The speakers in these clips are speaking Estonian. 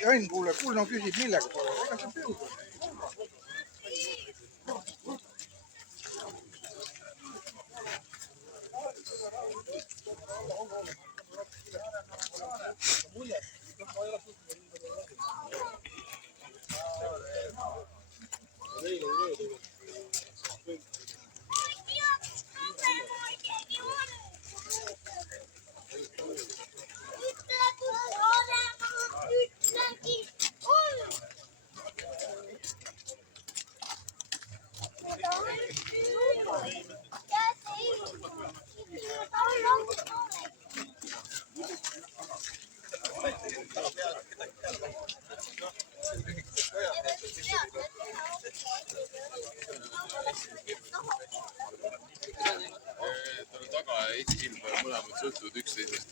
Jain, kuule, Kullno küsib, millega pole. Ega see peud on. Taga ja esikilm mõlemad sõltuvad üksteisest.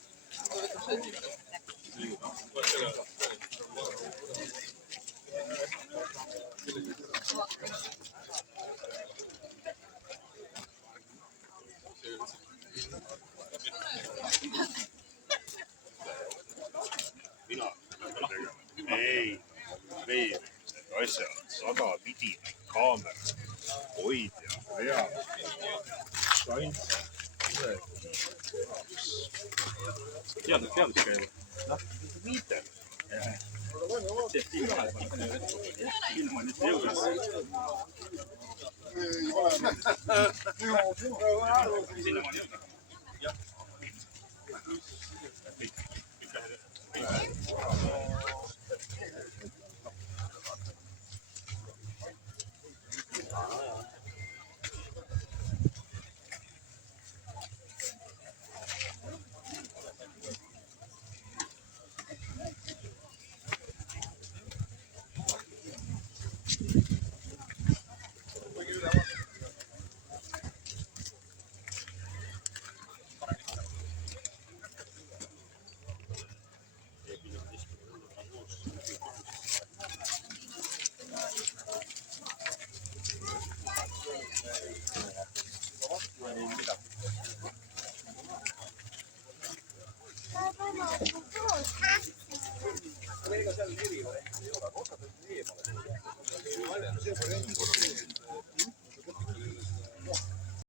Mina ei, veel asjad, 100-vidine kaamera, hoidja, rea, šants, teadus käib. viite. Tehti kahe, ilma nüüd jõudes. Sinnamaani jõuda. Jah. Ega seal eri varianti ei ole, aga osadel on eemale.